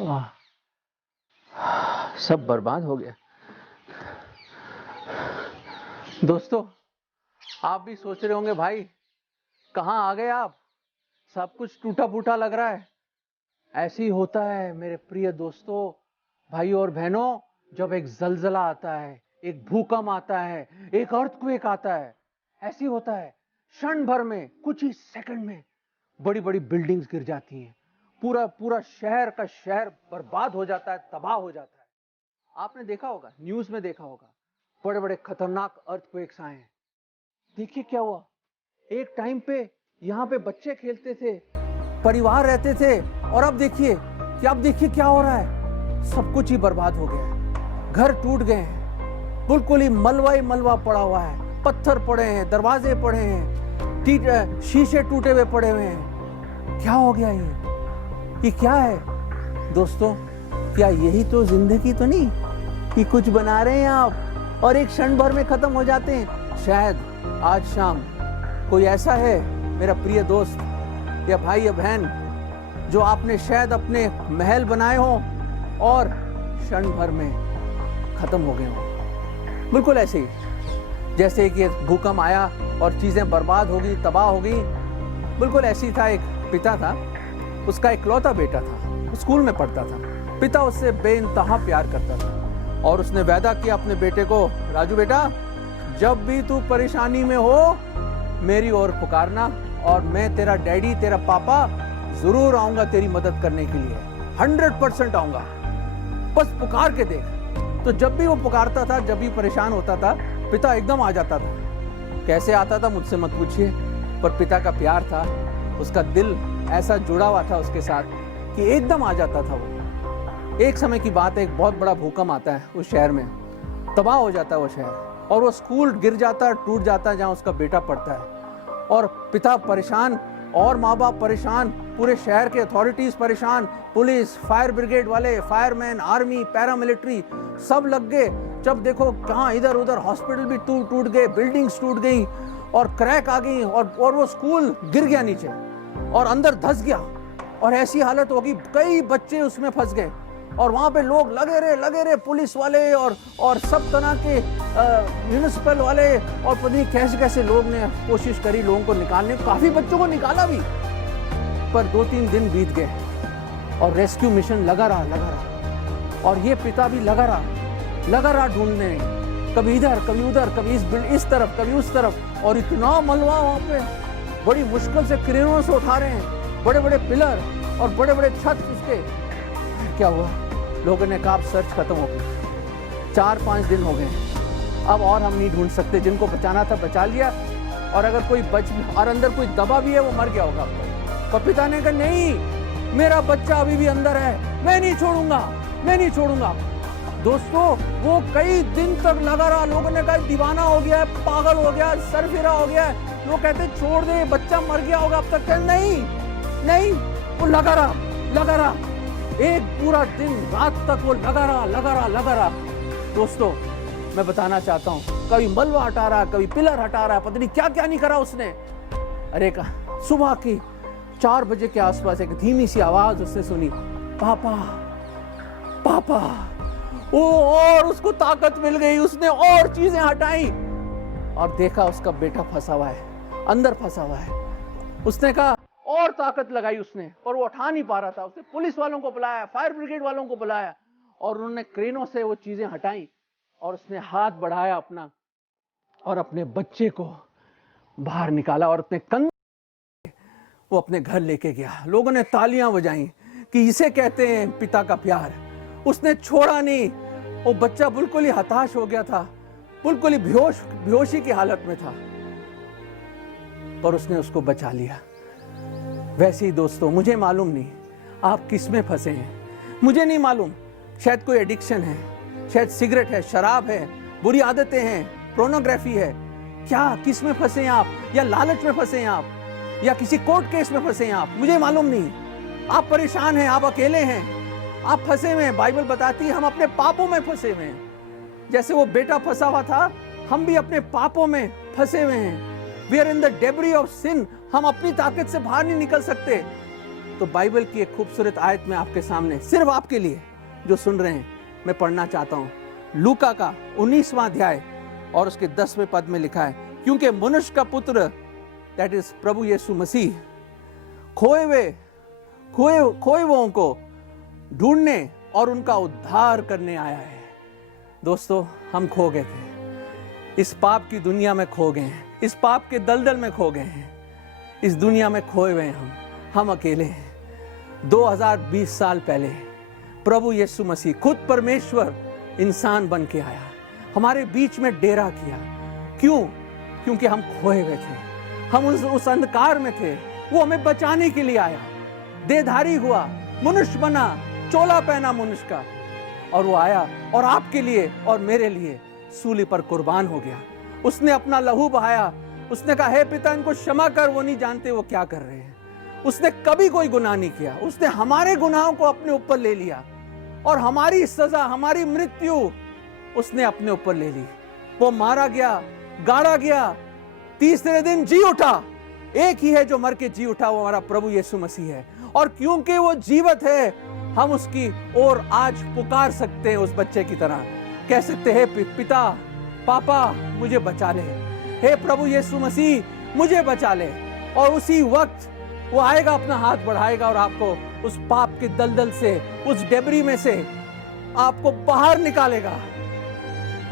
वाह, सब बर्बाद हो गया। दोस्तों, आप भी सोच रहे होंगे भाई कहाँ आ गए आप, सब कुछ टूटा फूटा लग रहा है। ऐसे ही होता है मेरे प्रिय दोस्तों, भाइयों और बहनों, जब एक जलजला आता है, एक भूकंप आता है, एक अर्थक्वेक आता है, ऐसे ही होता है। क्षण भर में, कुछ ही सेकंड में बड़ी बड़ी बिल्डिंग्स गिर जाती हैं, पूरा पूरा शहर का शहर बर्बाद हो जाता है, तबाह हो जाता है। आपने देखा होगा, न्यूज में देखा होगा, बड़े बड़े खतरनाक अर्थक्वेक्स आए हैं। देखिए क्या हुआ, एक टाइम पे यहाँ पे बच्चे खेलते थे, परिवार रहते थे, और अब देखिए क्या हो रहा है। सब कुछ ही बर्बाद हो गया है, घर टूट गए हैं, बिल्कुल ही मलबा ही मलबा पड़ा हुआ है, पत्थर पड़े हैं, दरवाजे पड़े हैं, शीशे टूटे हुए पड़े हुए हैं। क्या हो गया ये क्या है दोस्तों? क्या यही तो जिंदगी तो नहीं कि कुछ बना रहे हैं आप और एक क्षण भर में खत्म हो जाते हैं? शायद आज शाम कोई ऐसा है मेरा प्रिय दोस्त या भाई या बहन, जो आपने शायद अपने महल बनाए हो और क्षण भर में खत्म हो गए हो। बिल्कुल ऐसे ही जैसे कि भूकंप आया और चीजें बर्बाद हो गई, तबाह हो गई। बिल्कुल ऐसी था, एक पिता था, उसका इकलौता बेटा था, स्कूल में पढ़ता था। पिता उससे बेइंतहा प्यार करता था और उसने वादा किया अपने बेटे को, राजू बेटा, जब भी तू परेशानी में हो मेरी ओर पुकारना और मैं तेरा डैडी, तेरा पापा जरूर आऊंगा तेरी मदद करने के लिए, 100% आऊंगा, बस पुकार के देख। तो जब भी वो पुकारता था, जब भी परेशान होता था, पिता एकदम आ जाता था। कैसे आता था मुझसे मत पूछिए, पर पिता का प्यार था, उसका दिल ऐसा जुड़ा हुआ था उसके साथ कि एकदम आ जाता था वो। एक समय की बात है, एक बहुत बड़ा भूकंप आता है उस शहर में, तबाह हो जाता है वो शहर, और वो स्कूल गिर जाता है, टूट जाता है जहाँ उसका बेटा पढ़ता है। और पिता परेशान और माँ बाप परेशान, पूरे शहर के अथॉरिटीज परेशान, पुलिस, फायर ब्रिगेड वाले, फायरमैन, आर्मी, पैरामिलिट्री सब लग गए। जब देखो कहाँ इधर उधर हॉस्पिटल भी टूट गए, बिल्डिंग्स टूट गई और क्रैक आ गई, और वो स्कूल गिर गया नीचे और अंदर धंस गया, और ऐसी हालत होगी कई बच्चे उसमें फंस गए। और वहां पे लोग लगे रहे, पुलिस वाले और सब तरह के म्यूनिसिपल वाले, और पता नहीं कैसे कैसे लोग ने कोशिश करी लोगों को निकालने, काफी बच्चों को निकाला भी, पर 2-3 दिन बीत गए और रेस्क्यू मिशन लगा रहा, और ये पिता भी लगा रहा ढूंढने, कभी इधर कभी उधर, कभी इस तरफ कभी उस तरफ, और इतना मलबा वहां पे, बड़ी मुश्किल से क्रेनों से उठा रहे हैं, बड़े बड़े पिलर और बड़े बड़े छत उसके। क्या हुआ, लोगों ने कहा सर्च खत्म हो गई, 4-5 दिन हो गए, अब और हम नहीं ढूंढ सकते, जिनको बचाना था बचा लिया, और अगर कोई और अंदर कोई दबा भी है वो मर गया होगा। पर पिता ने कहा नहीं, मेरा बच्चा अभी भी अंदर है, मैं नहीं छोड़ूंगा। दोस्तों, वो कई दिन तक लगा रहा, लोगों ने कहा दीवाना हो गया है, पागल हो गया, सरफिरा हो गया है, लोग कहते छोड़ दे, बच्चा मर गया होगा अब तक। नहीं, वो लगा रहा, एक पूरा दिन रात तक वो लगा रहा। दोस्तों, मैं बताना चाहता हूँ, कभी मलबा हटा रहा, कभी पिलर हटा रहा, पता नहीं क्या क्या नहीं करा उसने। अरे सुबह की 4 बजे के आसपास एक धीमी सी आवाज उसने सुनी, पापा। ओ, और उसको ताकत मिल गई, उसने और चीजें हटाई और देखा उसका बेटा फंसा हुआ है, अंदर फंसा हुआ है। उसने कहा, और ताकत लगाई उसने, पर वो उठा नहीं पा रहा था। उसने पुलिस वालों को बुलाया, फायर ब्रिगेड वालों को बुलाया, और उन्होंने क्रेनों से वो चीजें हटाई, और उसने हाथ बढ़ाया अपना और अपने बच्चे को बाहर निकाला और अपने कंधे वो अपने घर लेके गया। लोगों ने तालियां बजाई कि इसे कहते हैं पिता का प्यार। उसने छोड़ा नहीं। वो बच्चा बिल्कुल ही हताश हो गया था, बिल्कुल ही बेहोशी की हालत में था, पर उसने उसको बचा लिया। वैसे ही दोस्तों, मुझे मालूम नहीं आप किस में फंसे हैं, मुझे नहीं मालूम। शायद कोई एडिक्शन है, शायद सिगरेट है, शराब है, बुरी आदतें हैं, पोर्नोग्राफी है, क्या किस में फंसे हैं आप? या लालच में फंसे हैं आप, या किसी कोर्ट केस में फंसे हैं आप, मुझे मालूम नहीं। आप परेशान हैं, आप अकेले हैं, आप फंसे हुए हैं। बाइबल बताती है हम अपने पापों में फंसे हुए हैं। जैसे वो बेटा फंसा हुआ था, हम भी अपने पापों में फंसे हुए हैं। We are in the debris of sin। हम अपनी ताकत से बाहर नहीं निकल सकते। तो बाइबल की एक खूबसूरत आयत में आपके सामने, सिर्फ आपके लिए जो सुन रहे हैं, मैं पढ़ना चाहता हूँ। लूका का 19वां अध्याय और उसके 10वें पद में लिखा है, क्योंकि मनुष्य का पुत्र दैट इज प्रभु यीशु मसीह खोए हुओं को ढूंढने और उनका उद्धार करने आया है। दोस्तों, हम खो गए थे, इस पाप की दुनिया में खो गए हैं, इस पाप के दलदल में खो गए हैं, इस दुनिया में खोए हुए हैं हम अकेले हैं। 2020 साल पहले प्रभु यीशु मसीह खुद परमेश्वर इंसान बन के आया, हमारे बीच में डेरा किया। क्यों? क्योंकि हम खोए हुए थे, हम उस अंधकार में थे। वो हमें बचाने के लिए आया, देहधारी हुआ, मनुष्य बना, चोला पहना मनुष्य का, और वो आया और आपके लिए और मेरे लिए सूली पर कुर्बान हो गया। उसने अपना लहू बहाया, उसने कहा, हे पिता, इनको क्षमा कर, वो नहीं जानते वो क्या कर रहे हैं। उसने कभी कोई गुनाह नहीं किया, उसने हमारे गुनाहों को अपने ऊपर ले लिया और हमारी सजा, हमारी मृत्यु उसने अपने ऊपर ले ली। वो मारा गया, गाड़ा गया, तीसरे दिन जी उठा। एक ही है जो मर के जी उठा, वो हमारा प्रभु यीशु मसीह है। और क्योंकि वो जीवित है, हम उसकी ओर आज पुकार सकते हैं, उस बच्चे की तरह कह सकते हैं, पिता, पापा, मुझे बचा ले, हे प्रभु यीशु मसीह, मुझे बचा ले। और उसी वक्त वो आएगा, अपना हाथ बढ़ाएगा और आपको उस पाप के दलदल से, उस डेबरी में से आपको बाहर निकालेगा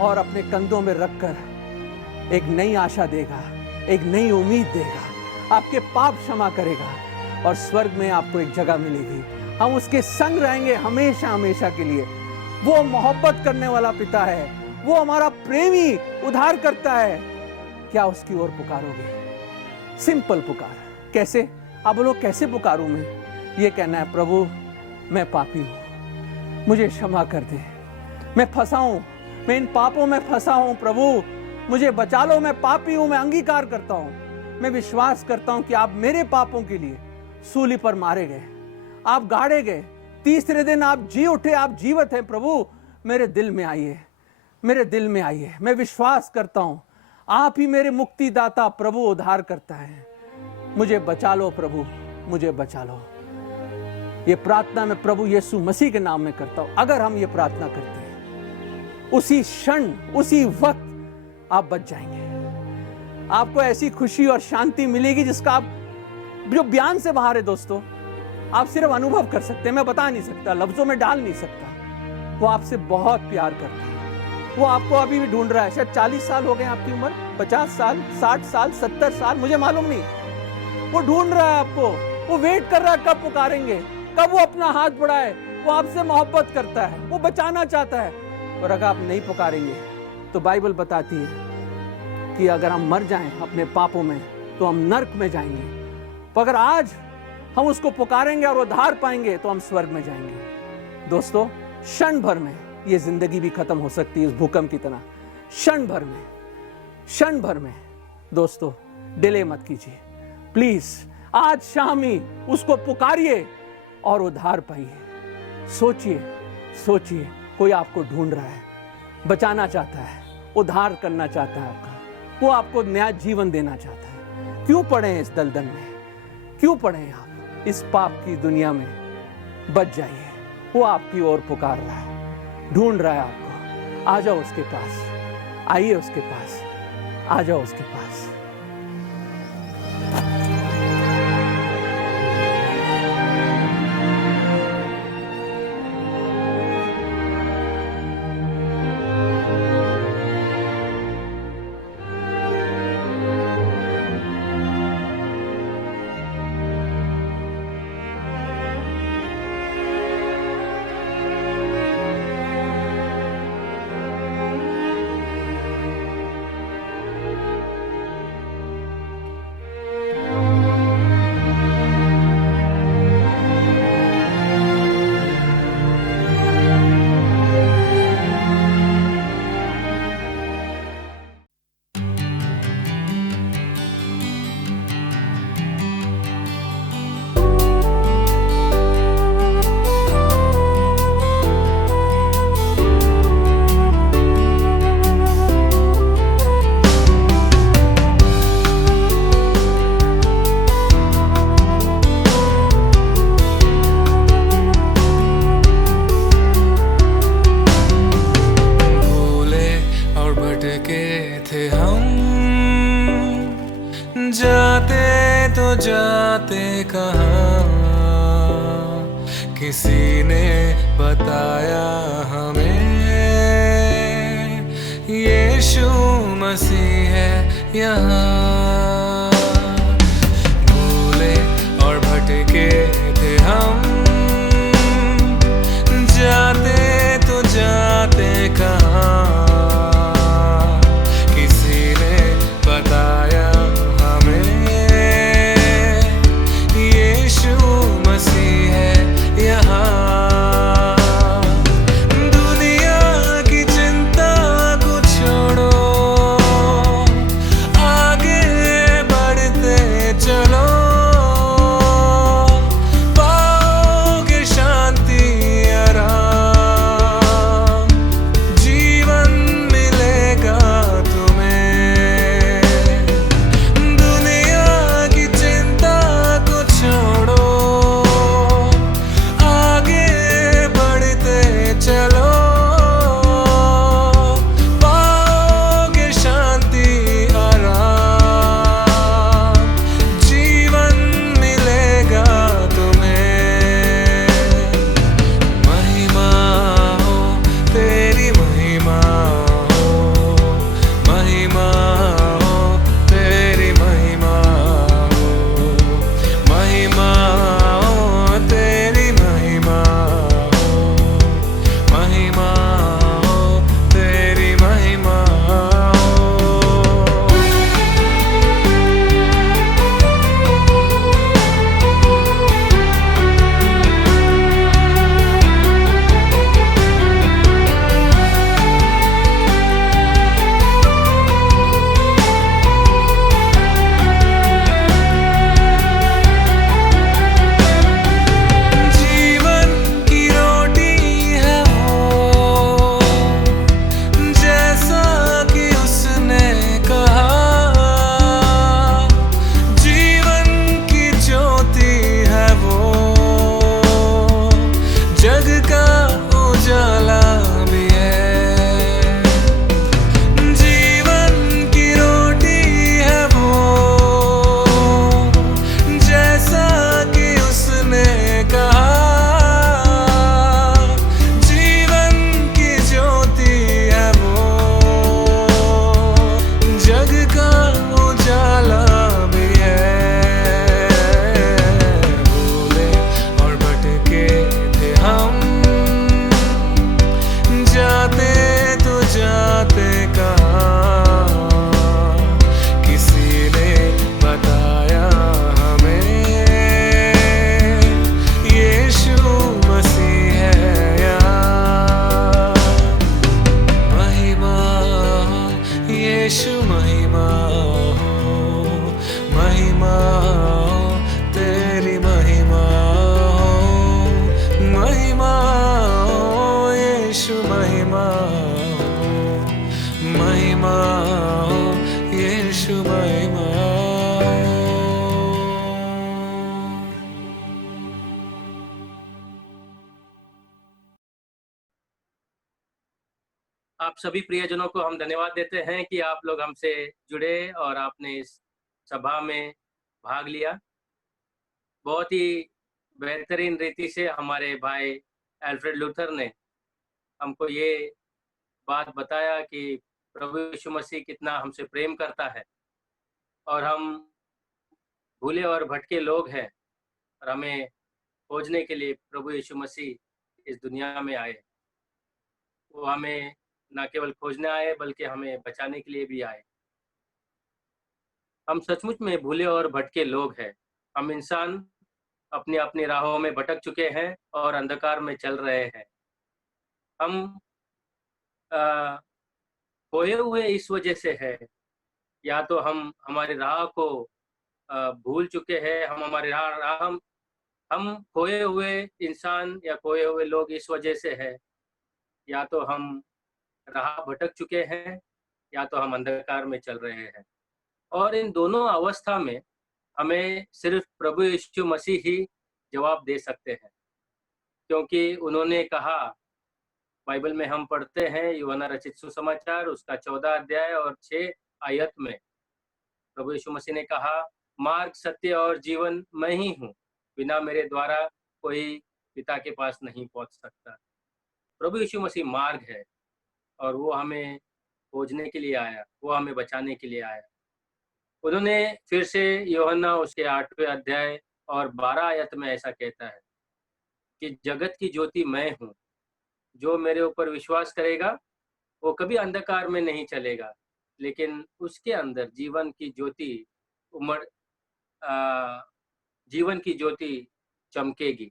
और अपने कंधों में रखकर एक नई आशा देगा, एक नई उम्मीद देगा, आपके पाप क्षमा करेगा और स्वर्ग में आपको एक जगह मिलेगी। हम उसके संग रहेंगे हमेशा हमेशा के लिए। वो मोहब्बत करने वाला पिता है, वो हमारा प्रेमी उद्धार करता है। क्या उसकी ओर पुकारोगे? सिंपल पुकार। कैसे? आप बोलो, कैसे पुकारूं मैं? ये कहना है, प्रभु मैं पापी हूं, मुझे क्षमा कर दे, मैं फंसा हूं, मैं इन पापों में फंसा हूं, प्रभु मुझे बचा लो, मैं पापी हूं, मैं अंगीकार करता हूं, मैं विश्वास करता हूं कि आप मेरे पापों के लिए सूली पर मारे गए, आप गाड़े गए, तीसरे दिन आप जी उठे, आप जीवित हैं। प्रभु मेरे दिल में आइए, मेरे दिल में आइए, मैं विश्वास करता हूं आप ही मेरे मुक्तिदाता, प्रभु उद्धार करता है। मुझे बचा लो प्रभु, मुझे बचा लो। ये प्रार्थना मैं प्रभु यीशु मसीह के नाम में करता हूं। अगर हम ये प्रार्थना करते हैं, उसी क्षण, उसी वक्त आप बच जाएंगे। आपको ऐसी खुशी और शांति मिलेगी जिसका आप, जो बयान से बाहर है दोस्तों, आप सिर्फ अनुभव कर सकते हैं। मैं बता नहीं सकता, लफ्जों में डाल नहीं सकता। वो आपसे बहुत प्यार करता है। वो आपको अभी भी ढूंढ रहा है। शायद 40 साल हो गए आपकी उम्र, 50 साल, 60 साल, 70 साल, मुझे मालूम नहीं। वो ढूंढ रहा है आपको, वो वेट कर रहा है कब पुकारेंगे, कब वो अपना हाथ बढ़ाए। वो आपसे मोहब्बत करता है, वो बचाना चाहता है। और अगर आप नहीं पुकारेंगे तो बाइबल बताती है कि अगर हम मर जाएं अपने पापों में तो हम नरक में जाएंगे। पर अगर आज हम उसको पुकारेंगे और उद्धार पाएंगे तो हम स्वर्ग में जाएंगे। दोस्तों, क्षण भर में ये जिंदगी भी खत्म हो सकती है, इस भूकंप की तरह। क्षण भर में, क्षण भर में। दोस्तों, डिले मत कीजिए प्लीज। आज शाम ही उसको पुकारिए और उद्धार पाइए। सोचिए, सोचिए, कोई आपको ढूंढ रहा है, बचाना चाहता है, उद्धार करना चाहता है आपका। वो आपको नया जीवन देना चाहता है। क्यों पड़े हैं इस दलदल में? क्यों पड़े हैं आप इस पाप की दुनिया में? बच जाइए। वो आपकी ओर पुकार रहा है, ढूंढ रहा है आपको। आ जाओ उसके पास, आइए उसके पास, आ जाओ उसके पास। जाते कहाँ, किसी ने बताया हमें यीशु मसीह है यहाँ। भूले और भटके थे हम, जाते तो जाते कहाँ, किसी ने बताया हमें यीशु मसीह है यहाँ। दुनिया की चिंता को छोड़ो, आगे बढ़ते चलो, पाओगे शांति आराम, जीवन मिलेगा तुम्हें। दुनिया की चिंता को छोड़ो, आगे बढ़ते चलो, पाओगे शांति आराम, जीवन मिलेगा तुम्हें। महिमा हो तेरी, महिमा हो, महिमा हो तेरी, महिमा हो, महिमा हो तेरी, महिमा हो, महिमा हो तेरी, महिमा हो। जीवन की रोटी है वो, जैसा कि उसने कहा, जीवन की ज्योति है वो, जग का उजाला भी है। जीवन की रोटी है वो, जैसा कि उसने कहा, जीवन की ज्योति है वो, जग का उजाला भी है। भूले और भटके थे हम, जाते तो जाते कहाँ, किसी ने बताया हमें यीशु मसीह है यहाँ। महिमा हो यीशु, महिमा हो, महिमा हो तेरी, महिमा हो, महिमा हो यीशु, महिमा हो, महिमा हो यीशु, महिमा हो। आप सभी प्रियजनों को हम धन्यवाद देते हैं कि आप लोग हमसे जुड़े और आपने इस सभा में भाग लिया। बहुत ही बेहतरीन रीति से हमारे भाई एल्फ्रेड लूथर ने हमको ये बात बताया कि प्रभु यीशु मसीह कितना हमसे प्रेम करता है और हम भूले और भटके लोग हैं और हमें खोजने के लिए प्रभु यीशु मसीह इस दुनिया में आए। वो हमें न केवल खोजने आए बल्कि हमें बचाने के लिए भी आए। हम सचमुच में भूले और भटके लोग हैं। हम इंसान अपनी अपनी राहों में भटक चुके हैं और अंधकार में चल रहे हैं। हम अ, खोए हुए इस वजह से है, या तो हम हमारी राह को भूल चुके हैं। हम हमारी राह हम खोए हुए इंसान या खोए हुए लोग इस वजह से है, या तो हम राह भटक चुके हैं या तो हम अंधकार में चल रहे हैं। और इन दोनों अवस्था में हमें सिर्फ प्रभु यीशु मसीह ही जवाब दे सकते हैं, क्योंकि उन्होंने कहा, बाइबल में हम पढ़ते हैं यूहन्ना रचित सुसमाचार उसका 14 अध्याय और 6 आयत में प्रभु यीशु मसीह ने कहा मार्ग, सत्य और जीवन मैं ही हूँ। बिना मेरे द्वारा कोई पिता के पास नहीं पहुँच सकता। प्रभु यीशु मसीह मार्ग है और वो हमें खोजने के लिए आया, वो हमें बचाने के लिए आया। उन्होंने फिर से यूहन्ना उसके 8वें अध्याय और 12 आयत में ऐसा कहता है कि जगत की ज्योति मैं हूँ। जो मेरे ऊपर विश्वास करेगा, वो कभी अंधकार में नहीं चलेगा, लेकिन उसके अंदर जीवन की ज्योति चमकेगी।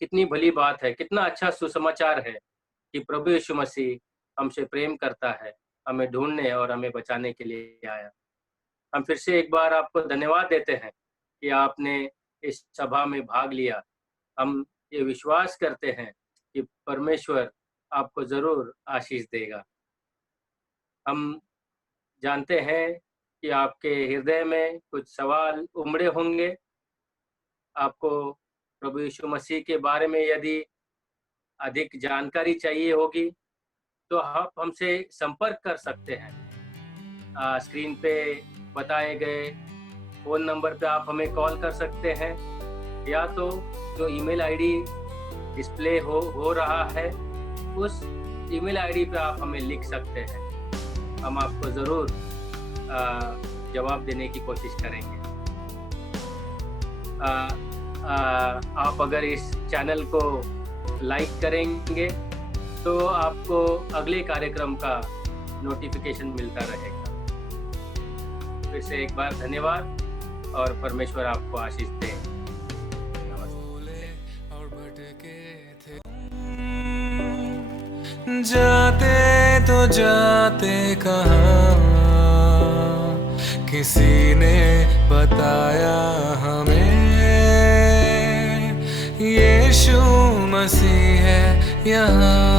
कितनी भली बात है, कितना अच्छा सुसमाचार है कि प्रभु यीशु मसीह हमसे प्रेम करता है, हमें ढूँढने और हमें बचाने के लिए आया। हम फिर से एक बार आपको धन्यवाद देते हैं कि आपने इस सभा में भाग लिया। हम ये विश्वास करते हैं कि परमेश्वर आपको ज़रूर आशीष देगा। हम जानते हैं कि आपके हृदय में कुछ सवाल उमड़े होंगे। आपको प्रभु यीशु मसीह के बारे में यदि अधिक जानकारी चाहिए होगी, तो आप हमसे संपर्क कर सकते हैं। स्क्रीन पे बताए गए फ़ोन नंबर पे आप हमें कॉल कर सकते हैं, या तो जो ईमेल आईडी डिस्प्ले हो रहा है, उस ईमेल आईडी पे आप हमें लिख सकते हैं। हम आपको ज़रूर जवाब देने की कोशिश करेंगे। आप अगर इस चैनल को लाइक करेंगे तो आपको अगले कार्यक्रम का नोटिफिकेशन मिलता रहेगा। फिर से एक बार धन्यवाद और परमेश्वर आपको आशीष दे। और भटके थे, जाते तो जाते कहाँ, किसी ने बताया हमें यीशु मसीह है यहाँ।